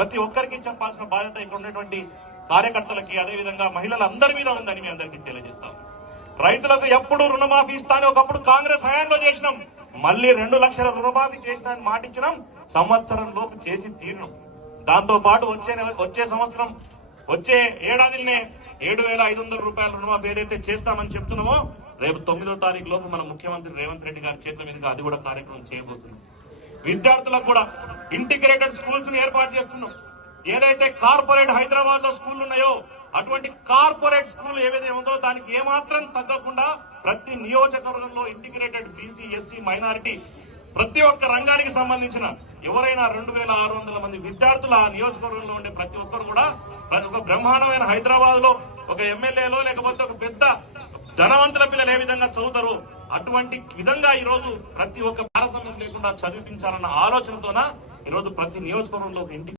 ప్రతి ఒక్కరికి చెప్పాల్సిన బాధ్యత ఇక్కడ ఉన్నటువంటి కార్యకర్తలకి అదేవిధంగా మహిళలందరి మీద ఉందని మీ అందరికీ తెలియజేస్తాం. రైతులకు ఎప్పుడు రుణమాఫీ ఇస్తానని ఒకప్పుడు కాంగ్రెస్ హయాంలో చేసినాం, మళ్ళీ 2 లక్షల రుణమాఫీ చేసినామని మాటిచ్చినాం, సంవత్సరం లోపు చేసి తీరినాం. దాంతో పాటు వచ్చే సంవత్సరం వచ్చే ఏడాదినే 7,500 రూపాయల రుణమాఫీ ఏదైతే చేస్తామని చెప్తున్నామో రేపు 9వ తారీఖు లోపు మన ముఖ్యమంత్రి రేవంత్ రెడ్డి గారి చేతుల మీదుగా అది కూడా కార్యక్రమం చేయబోతున్నాం. విద్యార్థులకు కూడా ఇంటిగ్రేటెడ్ స్కూల్స్ ని ఏర్పాటు చేస్తున్నాం. ఏదైతే కార్పొరేట్ హైదరాబాద్ లో స్కూల్ ఉన్నాయో అటువంటి కార్పొరేట్ స్కూల్ ఏదైతే ఉందో దానికి ఏమాత్రం తగ్గకుండా ప్రతి నియోజకవర్గంలో ఇంటిగ్రేటెడ్ బీసీ ఎస్సీ మైనారిటీ ప్రతి ఒక్క రంగానికి సంబంధించిన ఎవరైనా 2,600 మంది విద్యార్థులు ఆ నియోజకవర్గంలో ఉండే ప్రతి ఒక్కరు కూడా ఒక బ్రహ్మాండమైన హైదరాబాద్ లో ఒక ఎమ్మెల్యేలో లేకపోతే ఒక పెద్ద ధనవంతుల పిల్లలు ఏ విధంగా చదువుతారో అటువంటి విధంగా ఈ రోజు ప్రతి ఒక్క భారతదేశం లేకుండా చదివించాలన్న ఆలోచనతోన ఈ రోజు ప్రతి నియోజకవర్గంలో ఇంటి